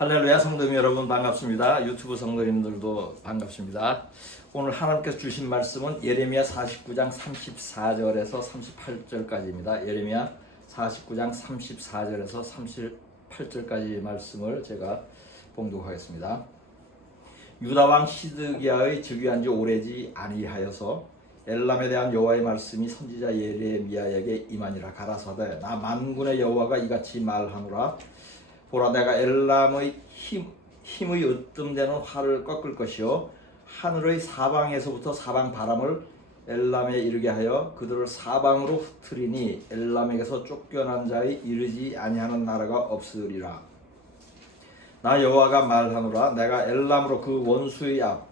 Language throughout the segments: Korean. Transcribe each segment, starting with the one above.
할렐루야. 성도님 여러분 반갑습니다. 유튜브 성도님들도 반갑습니다. 오늘 하나님께서 주신 말씀은 예레미야 49장 34절에서 38절까지입니다. 예레미야 49장 34절에서 38절까지 말씀을 제가 봉독하겠습니다. 유다 왕 시드기야의 즉위한 지 오래지 아니하여서 엘람에 대한 여호와의 말씀이 선지자 예레미야에게 임하니라. 가라사대 나 만군의 여호와가 이같이 말하노라. 보라, 내가 엘람의 힘의 으뜸되는 활을 꺾을 것이요 하늘의 사방에서부터 사방 바람을 엘람에 이르게 하여 그들을 사방으로 흩트리니 엘람에게서 쫓겨난 자의 이르지 아니하는 나라가 없으리라. 나 여호와가 말하노라. 내가 엘람으로 그 원수의 앞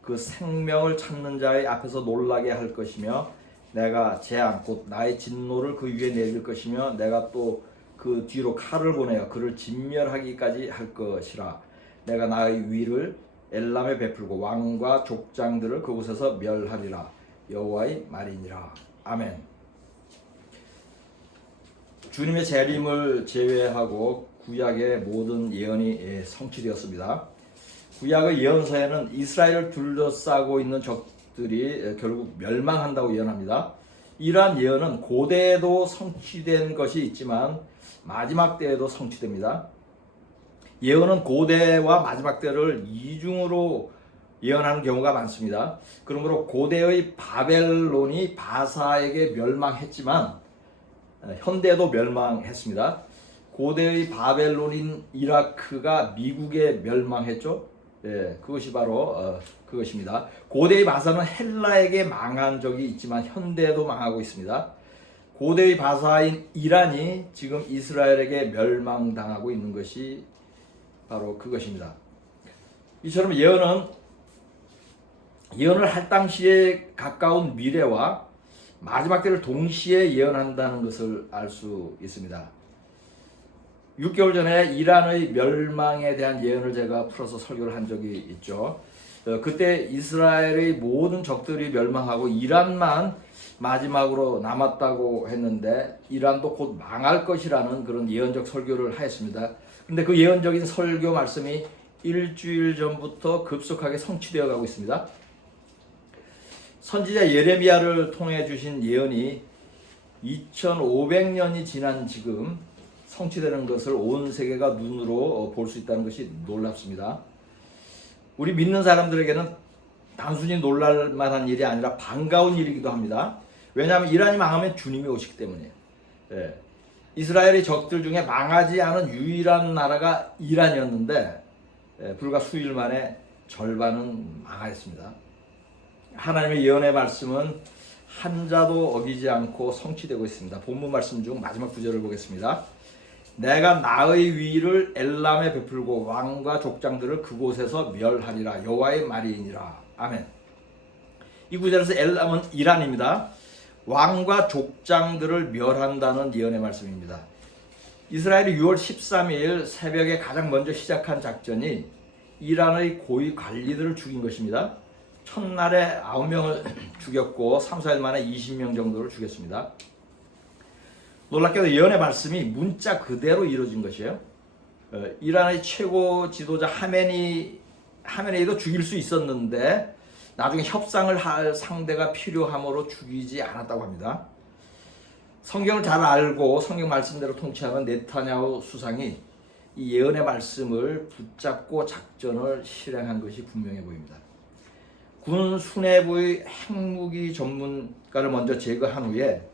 그 생명을 찾는 자의 앞에서 놀라게 할 것이며 내가 재앙 곧 나의 진노를 그 위에 내릴 것이며 내가 또 그 뒤로 칼을 보내어 그를 진멸하기까지 할 것이라. 내가 나의 위를 엘람에 베풀고 왕과 족장들을 그곳에서 멸하리라. 여호와의 말이니라. 아멘. 주님의 재림을 제외하고 구약의 모든 예언이 성취되었습니다. 구약의 예언서에는 이스라엘을 둘러싸고 있는 적들이 결국 멸망한다고 예언합니다. 이러한 예언은 고대에도 성취된 것이 있지만 마지막 때에도 성취됩니다. 예언은 고대와 마지막 때를 이중으로 예언하는 경우가 많습니다. 그러므로 고대의 바벨론이 바사에게 멸망했지만 현대도 멸망했습니다. 고대의 바벨론인 이라크가 미국에 멸망했죠. 그것이 바로 그것입니다. 고대의 바사는 헬라에게 망한 적이 있지만 현대에도 망하고 있습니다. 고대의 바사인 이란이 지금 이스라엘에게 멸망당하고 있는 것이 바로 그것입니다. 이처럼 예언을 할 당시에 가까운 미래와 마지막 때를 동시에 예언한다는 것을 알 수 있습니다. 6개월 전에 이란의 멸망에 대한 예언을 제가 풀어서 설교를 한 적이 있죠. 그때 이스라엘의 모든 적들이 멸망하고 이란만 마지막으로 남았다고 했는데 이란도 곧 망할 것이라는 그런 예언적 설교를 하였습니다. 근데 그 예언적인 설교 말씀이 일주일 전부터 급속하게 성취되어 가고 있습니다. 선지자 예레미야를 통해 주신 예언이 2500년이 지난 지금 성취되는 것을 온 세계가 눈으로 볼 수 있다는 것이 놀랍습니다. 우리 믿는 사람들에게는 단순히 놀랄 만한 일이 아니라 반가운 일이기도 합니다. 왜냐하면 이란이 망하면 주님이 오시기 때문이에요. 이스라엘의 적들 중에 망하지 않은 유일한 나라가 이란이었는데 불과 수일 만에 절반은 망하였습니다. 하나님의 예언의 말씀은 한 자도 어기지 않고 성취되고 있습니다. 본문 말씀 중 마지막 구절을 보겠습니다. 내가 나의 위를 엘람에 베풀고 왕과 족장들을 그곳에서 멸하리라. 여호와의 말이니라. 아멘. 이 구절에서 엘람은 이란입니다. 왕과 족장들을 멸한다는 예언의 말씀입니다. 이스라엘이 6월 13일 새벽에 가장 먼저 시작한 작전이 이란의 고위 관리들을 죽인 것입니다. 첫날에 9명을 죽였고 3, 4일 만에 20명 정도를 죽였습니다. 놀랍게도 예언의 말씀이 문자 그대로 이루어진 것이에요. 이란의 최고 지도자 하메네이도 죽일 수 있었는데 나중에 협상을 할 상대가 필요함으로 죽이지 않았다고 합니다. 성경을 잘 알고 성경 말씀대로 통치하는 네타냐후 수상이 이 예언의 말씀을 붙잡고 작전을 실행한 것이 분명해 보입니다. 군 수뇌부의 핵무기 전문가를 먼저 제거한 후에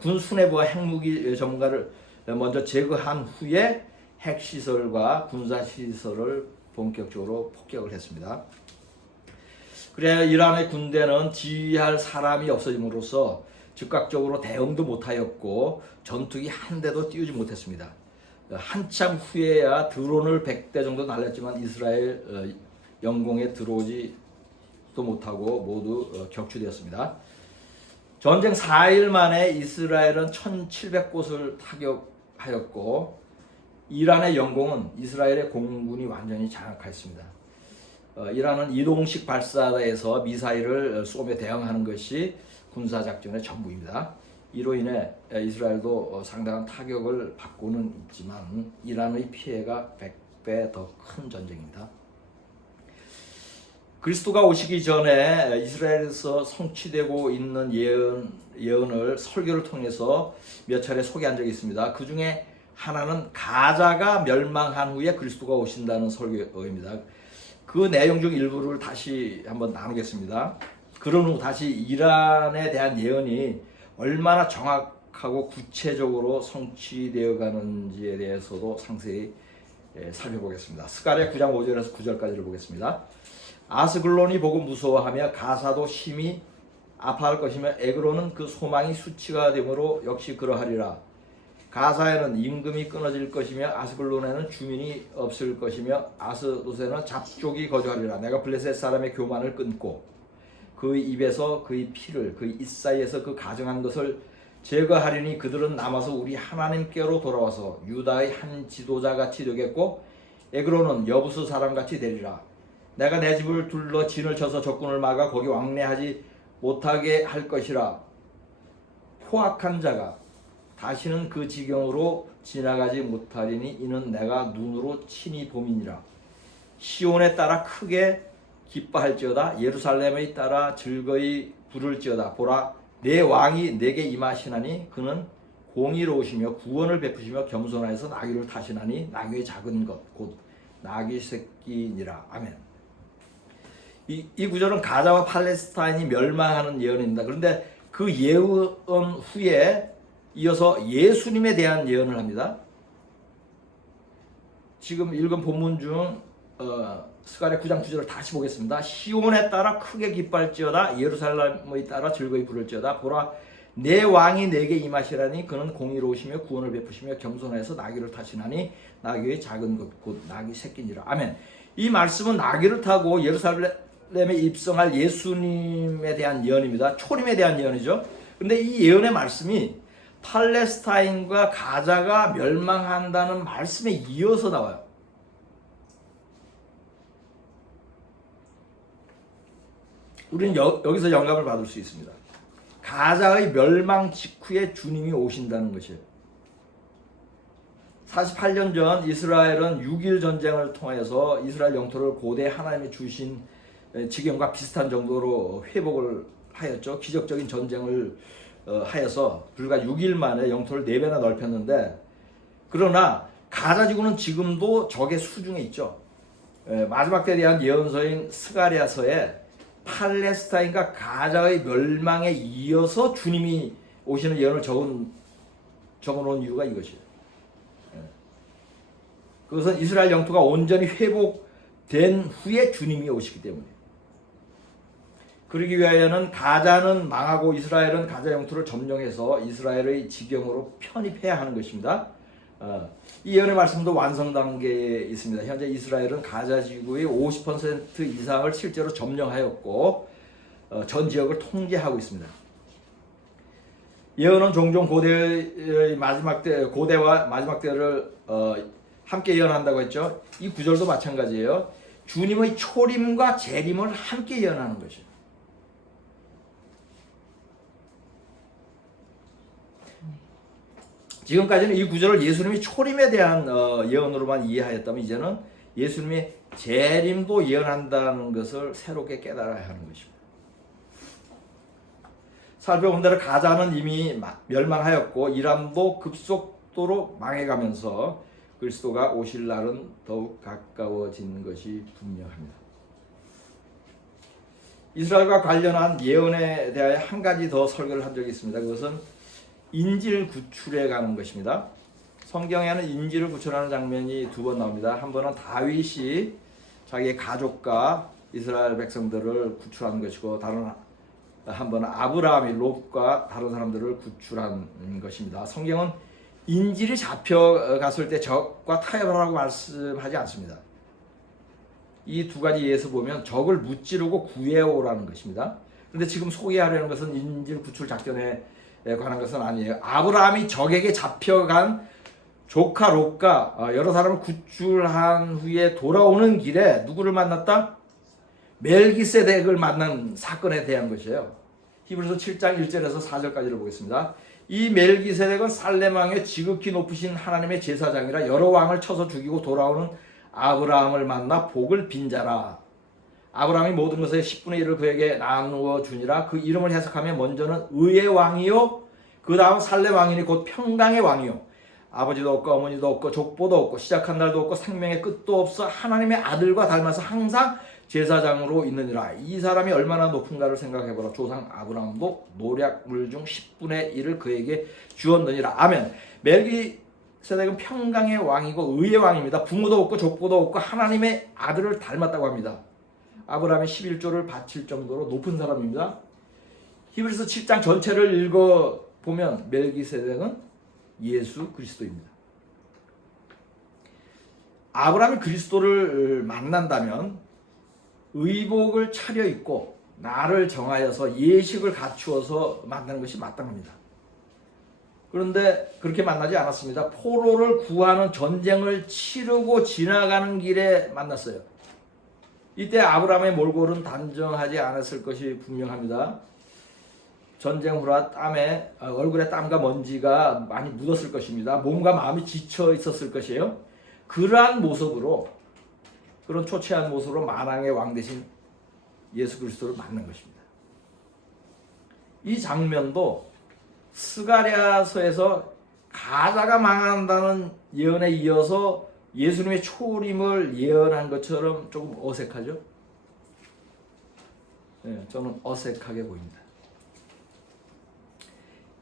군 수뇌부가 핵무기 전문가를 먼저 제거한 후에 핵시설과 군사시설을 본격적으로 폭격을 했습니다. 그래 이란의 군대는 지휘할 사람이 없어짐으로써 즉각적으로 대응도 못하였고 전투기 한 대도 띄우지 못했습니다. 한참 후에야 드론을 100대 정도 날렸지만 이스라엘 영공에 들어오지도 못하고 모두 격추되었습니다. 전쟁 4일 만에 이스라엘은 1700곳을 타격하였고 이란의 영공은 이스라엘의 공군이 완전히 장악하였습니다. 이란은 이동식 발사대에서 미사일을 쏘며 대응하는 것이 군사작전의 전부입니다. 이로 인해 이스라엘도 상당한 타격을 받고는 있지만 이란의 피해가 배 더 큰 전쟁입니다. 그리스도가 오시기 전에 이스라엘에서 성취되고 있는 예언을 설교를 통해서 몇 차례 소개한 적이 있습니다. 그 중에 하나는 가자가 멸망한 후에 그리스도가 오신다는 설교입니다. 그 내용 중 일부를 다시 한번 나누겠습니다. 그런 후 다시 이란에 대한 예언이 얼마나 정확하고 구체적으로 성취되어 가는지에 대해서도 상세히 살펴보겠습니다. 스가랴 9장 5절에서 9절까지를 보겠습니다. 아스글론이 보고 무서워하며 가사도 심히 아파할 것이며 에그론은 그 소망이 수치가 되므로 역시 그러하리라. 가사에는 임금이 끊어질 것이며 아스글론에는 주민이 없을 것이며 아스도세는 잡족이 거주하리라. 내가 블레셋 사람의 교만을 끊고 그의 입에서 그의 피를 그의 입 사이에서 그 가증한 것을 제거하리니 그들은 남아서 우리 하나님께로 돌아와서 유다의 한 지도자같이 되겠고 에그론은 여부스 사람같이 되리라. 내가 내 집을 둘러 진을 쳐서 적군을 막아 거기 왕래하지 못하게 할 것이라. 포악한 자가 다시는 그 지경으로 지나가지 못하리니 이는 내가 눈으로 친히 봄이니라. 시온에 따라 크게 기뻐할지어다. 예루살렘에 따라 즐거이 부를지어다. 보라, 내 왕이 내게 임하시나니 그는 공의로우시며 구원을 베푸시며 겸손하여서 나귀를 타시나니 나귀의 작은 것 곧 나귀 새끼니라. 아멘. 이 구절은 가자와 팔레스타인이 멸망하는 예언입니다. 그런데 그 예언 후에 이어서 예수님에 대한 예언을 합니다. 지금 읽은 본문 중 스가랴 9장 9절을 다시 보겠습니다. 시온에 따라 크게 기뻐할지어다. 예루살렘에 따라 즐거이 부를지어다. 보라, 내 왕이 내게 임하시라니 그는 공의로우시며 구원을 베푸시며 겸손해서 나귀를 타시나니 나귀의 작은 것 곧 나귀 새끼니라. 아멘. 이 말씀은 나귀를 타고 예루살렘에 입성할 예수님에 대한 예언입니다. 초림에 대한 예언이죠. 그런데 이 예언의 말씀이 팔레스타인과 가자가 멸망한다는 말씀에 이어서 나와요. 우리는 여기서 영감을 받을 수 있습니다. 가자의 멸망 직후에 주님이 오신다는 것이에요. 48년 전 이스라엘은 6.1 전쟁을 통해서 이스라엘 영토를 고대 하나님이 주신 지경과 비슷한 정도로 회복을 하였죠. 기적적인 전쟁을 하여서 불과 6일 만에 영토를 4배나 넓혔는데, 그러나 가자지구는 지금도 적의 수중에 있죠. 마지막 때에 대한 예언서인 스가랴서에 팔레스타인과 가자의 멸망에 이어서 주님이 오시는 예언을 적어놓은 이유가 이것이에요. 그것은 이스라엘 영토가 온전히 회복된 후에 주님이 오시기 때문이에요. 그러기 위하여는 가자는 망하고 이스라엘은 가자 영토를 점령해서 이스라엘의 지경으로 편입해야 하는 것입니다. 이 예언의 말씀도 완성 단계에 있습니다. 현재 이스라엘은 가자 지구의 50% 이상을 실제로 점령하였고 전 지역을 통제하고 있습니다. 예언은 종종 고대와 마지막 때를 함께 예언한다고 했죠. 이 구절도 마찬가지예요. 주님의 초림과 재림을 함께 예언하는 것이에요. 지금까지는 이 구절을 예수님이 초림에 대한 예언으로만 이해하였다면 이제는 예수님이 재림도 예언한다는 것을 새롭게 깨달아야 하는 것입니다. 살펴본 대로 가자는 이미 멸망하였고 이람도 급속도로 망해가면서 그리스도가 오실 날은 더욱 가까워진 것이 분명합니다. 이스라엘과 관련한 예언에 대하여 한 가지 더 설교를 한 적이 있습니다. 그것은 인질 구출에 가는 것입니다. 성경에는 인질을 구출하는 장면이 2번 나옵니다. 한 번은 다윗이 자기의 가족과 이스라엘 백성들을 구출한 것이고, 다른 한 번은 아브라함이 롯과 다른 사람들을 구출한 것입니다. 성경은 인질이 잡혀갔을 때 적과 타협을 하라고 말씀하지 않습니다. 이 두 가지 예에서 보면 적을 무찌르고 구해오라는 것입니다. 그런데 지금 소개하려는 것은 인질 구출 작전에 관한 것은 아니에요. 아브라함이 적에게 잡혀간 조카 롯과 여러 사람을 구출한 후에 돌아오는 길에 누구를 만났다? 멜기세덱을 만난 사건에 대한 것이에요. 히브리서 7장 1절에서 4절까지를 보겠습니다. 이 멜기세덱은 살렘 왕의 지극히 높으신 하나님의 제사장이라 여러 왕을 쳐서 죽이고 돌아오는 아브라함을 만나 복을 빈자라. 아브라함이 모든 것의 10분의 1을 그에게 나누어 주니라. 그 이름을 해석하면 먼저는 의의 왕이요, 그 다음 살렘 왕이니 곧 평강의 왕이요, 아버지도 없고 어머니도 없고 족보도 없고 시작한 날도 없고 생명의 끝도 없어 하나님의 아들과 닮아서 항상 제사장으로 있느니라. 이 사람이 얼마나 높은가를 생각해보라. 조상 아브라함도 노략물 중 10분의 1을 그에게 주었느니라. 아멘. 멜기세덱은 평강의 왕이고 의의 왕입니다. 부모도 없고 족보도 없고 하나님의 아들을 닮았다고 합니다. 아브라함이 11조를 바칠 정도로 높은 사람입니다. 히브리서 7장 전체를 읽어보면 멜기세덱은 예수 그리스도입니다. 아브라함이 그리스도를 만난다면 의복을 차려입고 나를 정하여서 예식을 갖추어서 만나는 것이 마땅합니다. 그런데 그렇게 만나지 않았습니다. 포로를 구하는 전쟁을 치르고 지나가는 길에 만났어요. 이때 아브라함의 몰골은 단정하지 않았을 것이 분명합니다. 전쟁 후라 얼굴에 땀과 먼지가 많이 묻었을 것입니다. 몸과 마음이 지쳐 있었을 것이에요. 그러한 모습으로, 그런 초췌한 모습으로 만왕의 왕 대신 예수 그리스도를 만난 것입니다. 이 장면도 스가랴서에서 가자가 망한다는 예언에 이어서 예수님의 초림을 예언한 것처럼 조금 어색하죠? 네, 저는 어색하게 보입니다.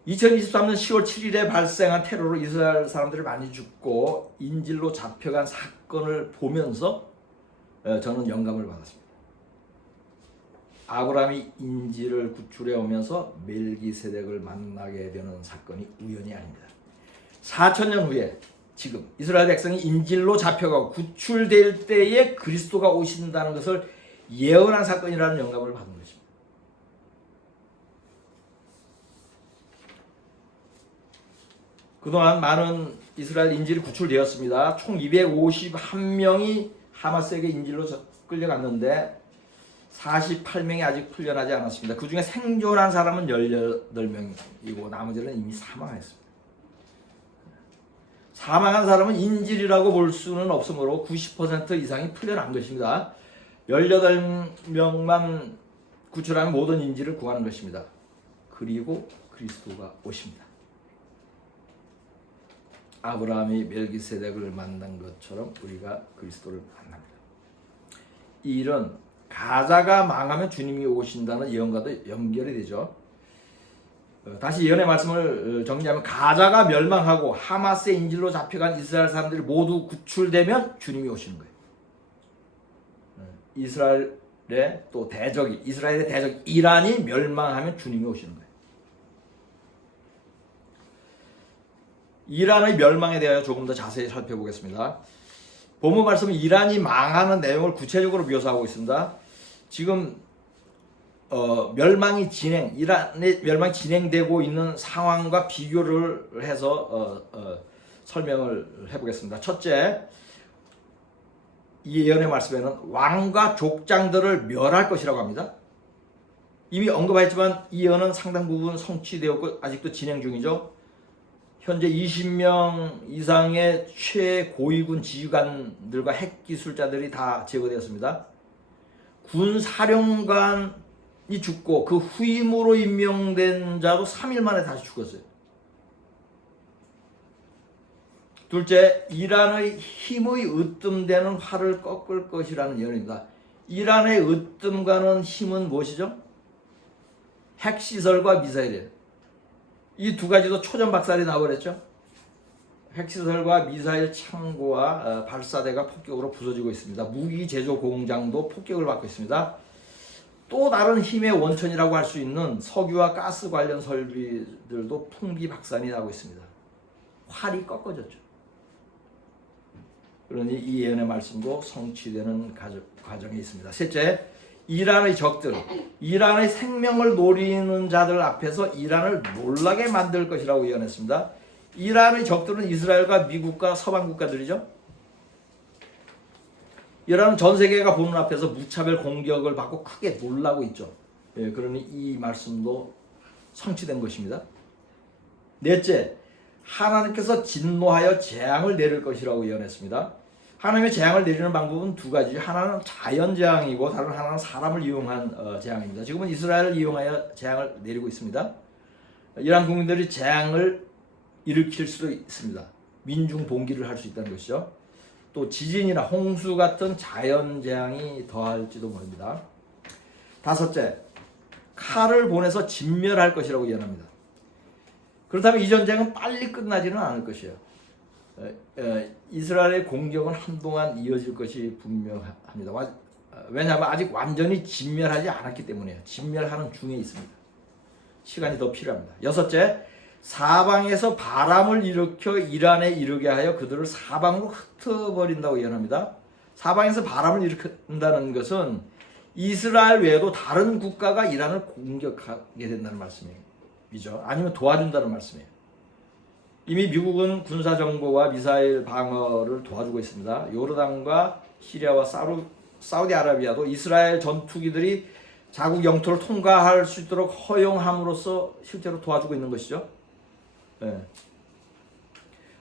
2023년 10월 7일에 발생한 테러로 이스라엘 사람들이 많이 죽고 인질로 잡혀간 사건을 보면서 저는 영감을 받았습니다. 아브라함이 인질을 구출해 오면서 멜기세덱을 만나게 되는 사건이 우연이 아닙니다. 4천년 후에 지금 이스라엘 백성이 인질로 잡혀가고 구출될 때에 그리스도가 오신다는 것을 예언한 사건이라는 영감을 받은 것입니다. 그동안 많은 이스라엘 인질이 구출되었습니다. 총 251명이 하마스에게 인질로 끌려갔는데 48명이 아직 풀려나지 않았습니다. 그 중에 생존한 사람은 18명이고 나머지는 이미 사망했습니다. 사망한 사람은 인질이라고 볼 수는 없으므로 90% 이상이 풀려난 것입니다. 18명만 구출하면 모든 인질을 구하는 것입니다. 그리고 그리스도가 오십니다. 아브라함이 멜기세덱을 만난 것처럼 우리가 그리스도를 만납니다. 이 일은 가자가 망하면 주님이 오신다는 예언과도 연결이 되죠. 다시 예언의 말씀을 정리하면 가자가 멸망하고 하마스의 인질로 잡혀간 이스라엘 사람들이 모두 구출되면 주님이 오시는 거예요. 이스라엘의 또 대적이, 이스라엘의 대적 이란이 멸망하면 주님이 오시는 거예요. 이란의 멸망에 대하여 조금 더 자세히 살펴보겠습니다. 본문 말씀은 이란이 망하는 내용을 구체적으로 묘사하고 있습니다. 지금 이란의 멸망이 진행되고 있는 상황과 비교를 해서 설명을 해보겠습니다. 첫째, 이 예언의 말씀에는 왕과 족장들을 멸할 것이라고 합니다. 이미 언급하였지만 이 예언은 상당 부분 성취되었고 아직도 진행 중이죠. 현재 20명 이상의 최고위군 지휘관들과 핵기술자들이 다 제거되었습니다. 군 사령관이 죽고 그 후임으로 임명된 자도 3일 만에 다시 죽었어요. 둘째, 이란의 힘의 으뜸되는 활을 꺾을 것이라는 예언입니다. 이란의 으뜸가는 힘은 무엇이죠? 핵시설과 미사일이에요. 이 두 가지도 초전박살이 나버렸죠. 핵시설과 미사일 창고와 발사대가 폭격으로 부서지고 있습니다. 무기 제조 공장도 폭격을 받고 있습니다. 또 다른 힘의 원천이라고 할 수 있는 석유와 가스 관련 설비들도 풍비박산이 나고 있습니다. 활이 꺾어졌죠. 그러니 이 예언의 말씀도 성취되는 과정에 있습니다. 셋째, 이란의 적들, 이란의 생명을 노리는 자들 앞에서 이란을 놀라게 만들 것이라고 예언했습니다. 이란의 적들은 이스라엘과 미국과 서방 국가들이죠. 이란은 전 세계가 보는 앞에서 무차별 공격을 받고 크게 놀라고 있죠. 그러니 이 말씀도 성취된 것입니다. 넷째, 하나님께서 진노하여 재앙을 내릴 것이라고 예언했습니다. 하나님의 재앙을 내리는 방법은 두 가지죠. 하나는 자연 재앙이고 다른 하나는 사람을 이용한 재앙입니다. 지금은 이스라엘을 이용하여 재앙을 내리고 있습니다. 이란 국민들이 재앙을 일으킬 수도 있습니다. 민중 봉기를 할 수 있다는 것이죠. 또 지진이나 홍수 같은 자연 재앙이 더할지도 모릅니다. 다섯째, 칼을 보내서 진멸할 것이라고 예언합니다. 그렇다면 이 전쟁은 빨리 끝나지는 않을 것이에요. 이스라엘의 공격은 한동안 이어질 것이 분명합니다. 왜냐하면 아직 완전히 진멸하지 않았기 때문이에요. 진멸하는 중에 있습니다. 시간이 더 필요합니다. 여섯째, 사방에서 바람을 일으켜 이란에 이르게 하여 그들을 사방으로 흩어버린다고 예언합니다. 사방에서 바람을 일으킨다는 것은 이스라엘 외에도 다른 국가가 이란을 공격하게 된다는 말씀이죠. 아니면 도와준다는 말씀이에요. 이미 미국은 군사정보와 미사일 방어를 도와주고 있습니다. 요르단과 시리아와 사우디아라비아도 이스라엘 전투기들이 자국 영토를 통과할 수 있도록 허용함으로써 실제로 도와주고 있는 것이죠.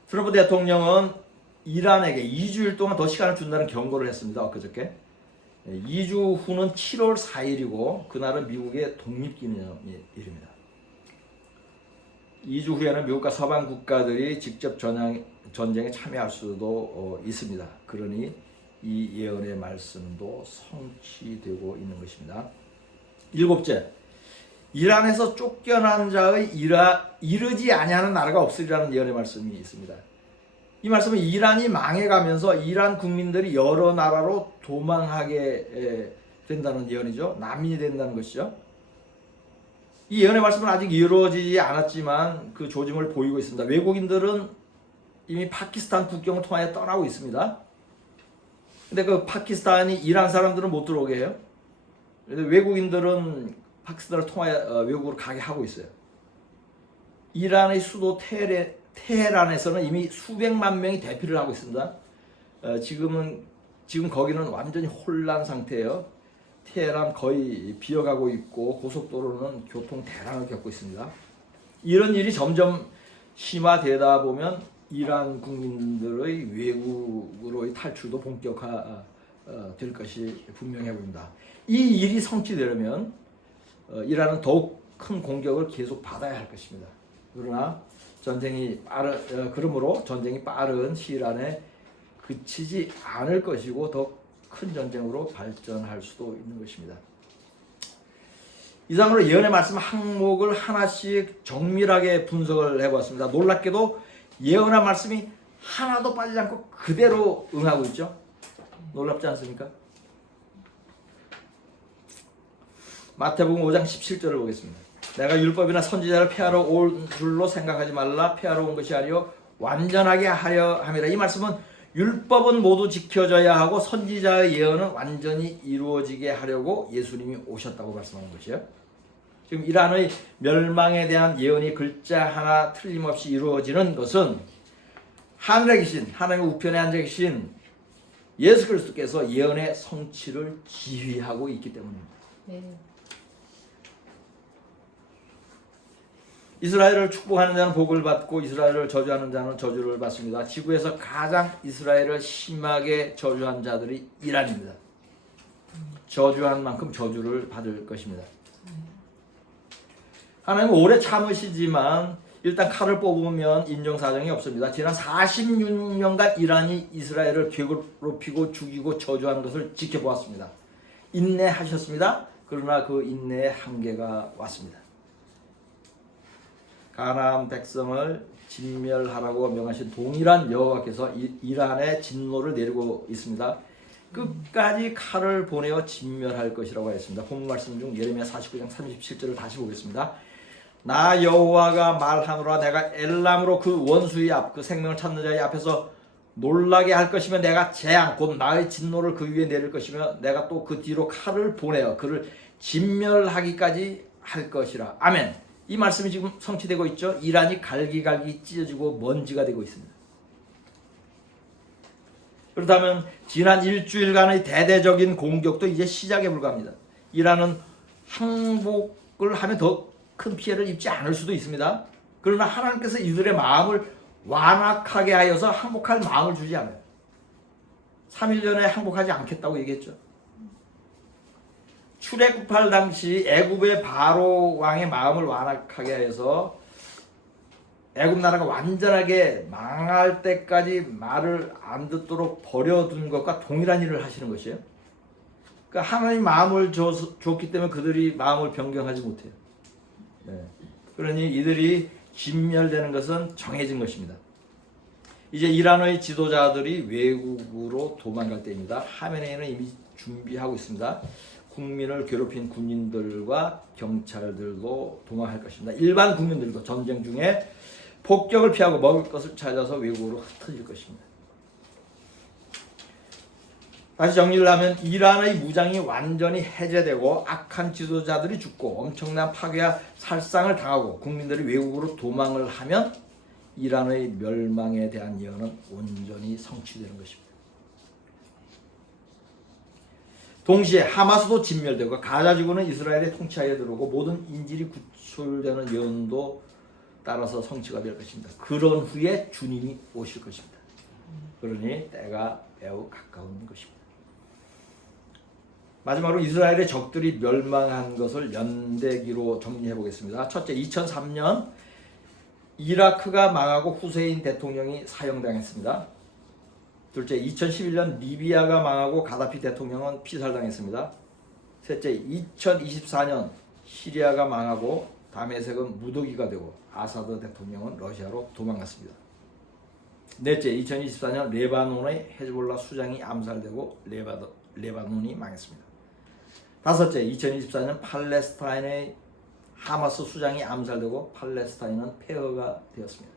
트럼프 대통령은 이란에게 2주일 동안 더 시간을 준다는 경고를 했습니다. 엊그저께. 2주 후는 7월 4일이고 그날은 미국의 독립기념일입니다. 2주 후에는 미국과 서방 국가들이 직접 전쟁에 참여할 수도 있습니다. 그러니 이 예언의 말씀도 성취되고 있는 것입니다. 일곱째, 이란에서 쫓겨난 자의 이르지 아니하는 나라가 없으리라는 예언의 말씀이 있습니다. 이 말씀은 이란이 망해가면서 이란 국민들이 여러 나라로 도망하게 된다는 예언이죠. 난민이 된다는 것이죠. 이 예언의 말씀은 아직 이루어지지 않았지만 그 조짐을 보이고 있습니다. 외국인들은 이미 파키스탄 국경을 통하여 떠나고 있습니다. 근데 그 파키스탄이 이란 사람들은 못 들어오게 해요. 외국인들은 파키스탄을 통하여 외국으로 가게 하고 있어요. 이란의 수도 테헤란에서는 이미 수백만 명이 대피를 하고 있습니다. 지금 거기는 완전히 혼란 상태예요. 테헤란 거의 비어가고 있고 고속도로는 교통 대란을 겪고 있습니다. 이런 일이 점점 심화되다 보면 이란 국민들의 외국으로의 탈출도 본격화될 것이 분명해 보입니다. 이 일이 성취되려면 이란은 더욱 큰 공격을 계속 받아야 할 것입니다. 그러나 그러므로 전쟁이 빠른 시일 안에 그치지 않을 것이고 더 큰 전쟁으로 발전할 수도 있는 것입니다. 이상으로 예언의 말씀 항목을 하나씩 정밀하게 분석을 해보았습니다. 놀랍게도 예언의 말씀이 하나도 빠지지 않고 그대로 응하고 있죠. 놀랍지 않습니까? 마태복음 5장 17절을 보겠습니다. 내가 율법이나 선지자를 폐하러 온 줄로 생각하지 말라. 폐하러 온 것이 아니요 완전하게 하려 함이라. 이 말씀은 율법은 모두 지켜져야 하고 선지자의 예언은 완전히 이루어지게 하려고 예수님이 오셨다고 말씀하는 것이에요. 지금 이란의 멸망에 대한 예언이 글자 하나 틀림없이 이루어지는 것은 하늘에 계신 하나님의 우편에 앉아 계신 예수 그리스도께서 예언의 성취를 지휘하고 있기 때문입니다. 네. 이스라엘을 축복하는 자는 복을 받고 이스라엘을 저주하는 자는 저주를 받습니다. 지구에서 가장 이스라엘을 심하게 저주한 자들이 이란입니다. 저주한 만큼 저주를 받을 것입니다. 하나님은 오래 참으시지만 일단 칼을 뽑으면 인정사정이 없습니다. 지난 46년간 이란이 이스라엘을 괴롭히고 죽이고 저주하는 것을 지켜보았습니다. 인내하셨습니다. 그러나 그 인내의 한계가 왔습니다. 가나안 백성을 진멸하라고 명하신 동일한 여호와께서 이란에 진노를 내리고 있습니다. 끝까지 칼을 보내어 진멸할 것이라고 했습니다. 본문 말씀 중 예레미야 49장 37절을 다시 보겠습니다. 나 여호와가 말하노라. 내가 엘람으로 그 원수의 앞, 그 생명을 찾는 자의 앞에서 놀라게 할 것이며 내가 재앙 곧 나의 진노를 그 위에 내릴 것이며 내가 또 그 뒤로 칼을 보내어 그를 진멸하기까지 할 것이라. 아멘. 이 말씀이 지금 성취되고 있죠. 이란이 갈기갈기 찢어지고 먼지가 되고 있습니다. 그렇다면 지난 일주일간의 대대적인 공격도 이제 시작에 불과합니다. 이란은 항복을 하면 더 큰 피해를 입지 않을 수도 있습니다. 그러나 하나님께서 이들의 마음을 완악하게 하여서 항복할 마음을 주지 않아요. 3일 전에 항복하지 않겠다고 얘기했죠. 출애굽할 당시 애굽의 바로 왕의 마음을 완악하게 해서 애굽 나라가 완전하게 망할 때까지 말을 안 듣도록 버려둔 것과 동일한 일을 하시는 것이에요. 그러니까 하나님 마음을 줬기 때문에 그들이 마음을 변경하지 못해요. 네. 그러니 이들이 진멸되는 것은 정해진 것입니다. 이제 이란의 지도자들이 외국으로 도망갈 때입니다. 하메네이는 이미 준비하고 있습니다. 국민을 괴롭힌 군인들과 경찰들도 도망할 것입니다. 일반 국민들도 전쟁 중에 폭격을 피하고 먹을 것을 찾아서 외국으로 흩어질 것입니다. 다시 정리를 하면 이란의 무장이 완전히 해제되고 악한 지도자들이 죽고 엄청난 파괴와 살상을 당하고 국민들이 외국으로 도망을 하면 이란의 멸망에 대한 예언은 온전히 성취되는 것입니다. 동시에 하마스도 진멸되고 가자 지구는 이스라엘의 통치하에 들어오고 모든 인질이 구출되는 예언도 따라서 성취가 될 것입니다. 그런 후에 주님이 오실 것입니다. 그러니 때가 매우 가까운 것입니다. 마지막으로 이스라엘의 적들이 멸망한 것을 연대기로 정리해 보겠습니다. 첫째, 2003년 이라크가 망하고 후세인 대통령이 사형당했습니다. 둘째, 2011년 리비아가 망하고 가다피 대통령은 피살당했습니다. 셋째, 2024년 시리아가 망하고 다메섹은 무더기가 되고 아사드 대통령은 러시아로 도망갔습니다. 넷째, 2024년 레바논의 헤즈볼라 수장이 암살되고 레바논이 망했습니다. 다섯째, 2024년 팔레스타인의 하마스 수장이 암살되고 팔레스타인은 폐허가 되었습니다.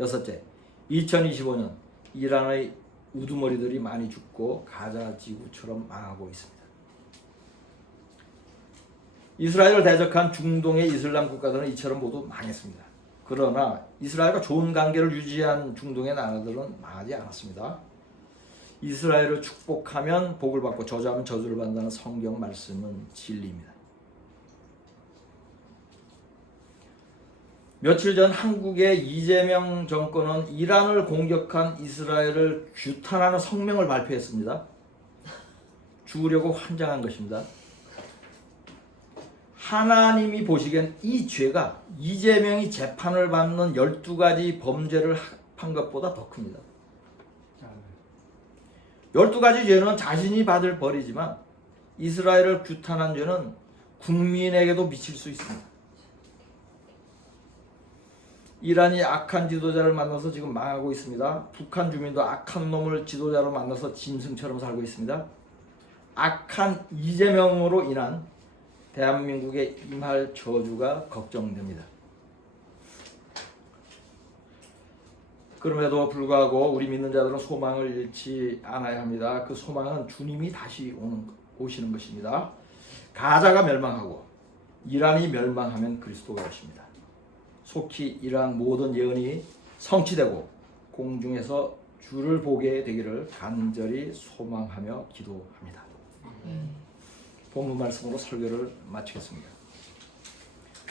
여섯째, 2025년 이란의 우두머리들이 많이 죽고 가자 지구처럼 망하고 있습니다. 이스라엘을 대적한 중동의 이슬람 국가들은 이처럼 모두 망했습니다. 그러나 이스라엘과 좋은 관계를 유지한 중동의 나라들은 망하지 않았습니다. 이스라엘을 축복하면 복을 받고 저주하면 저주를 받는다는 성경 말씀은 진리입니다. 며칠 전 한국의 이재명 정권은 이란을 공격한 이스라엘을 규탄하는 성명을 발표했습니다. 죽으려고 환장한 것입니다. 하나님이 보시기엔 이 죄가 이재명이 재판을 받는 12가지 범죄를 한 것보다 더 큽니다. 12가지 죄는 자신이 받을 벌이지만 이스라엘을 규탄한 죄는 국민에게도 미칠 수 있습니다. 이란이 악한 지도자를 만나서 지금 망하고 있습니다. 북한 주민도 악한 놈을 지도자로 만나서 짐승처럼 살고 있습니다. 악한 이재명으로 인한 대한민국에 임할 저주가 걱정됩니다. 그럼에도 불구하고 우리 믿는 자들은 소망을 잃지 않아야 합니다. 그 소망은 주님이 다시 오시는 것입니다. 가자가 멸망하고 이란이 멸망하면 그리스도가 오십니다. 속히 이러한 모든 예언이 성취되고 공중에서 주를 보게 되기를 간절히 소망하며 기도합니다. 본문 말씀으로 설교를 마치겠습니다.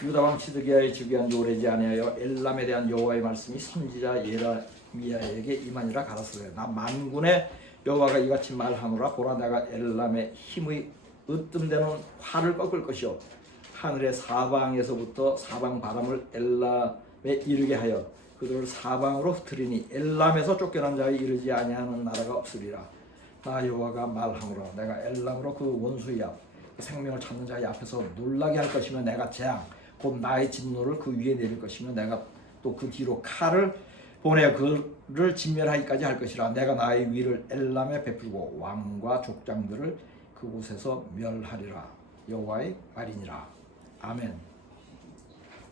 유다왕 시드기야의 즉위한 지 오래지 아니하여 엘람에 대한 여호와의 말씀이 선지자 예레미야에게 임하니라 가라사대 나 만군의 여호와가 이같이 말하노라 보라 내가 엘람의 힘의 으뜸되는 활을 꺾을 것이요 하늘의 사방에서부터 사방 바람을 엘람에 이르게 하여 그들을 사방으로 흩으리니 엘람에서 쫓겨난 자에 이르지 아니하는 나라가 없으리라. 나 여호와가 말하노라 내가 엘람으로 그 원수의 앞 생명을 찾는 자의 앞에서 놀라게 할 것이며 내가 재앙 곧 나의 진노를 그 위에 내릴 것이며 내가 또 그 뒤로 칼을 보내 그를 진멸하기까지 할 것이라. 내가 나의 위를 엘람에 베풀고 왕과 족장들을 그곳에서 멸하리라. 여호와의 말이니라. 아멘.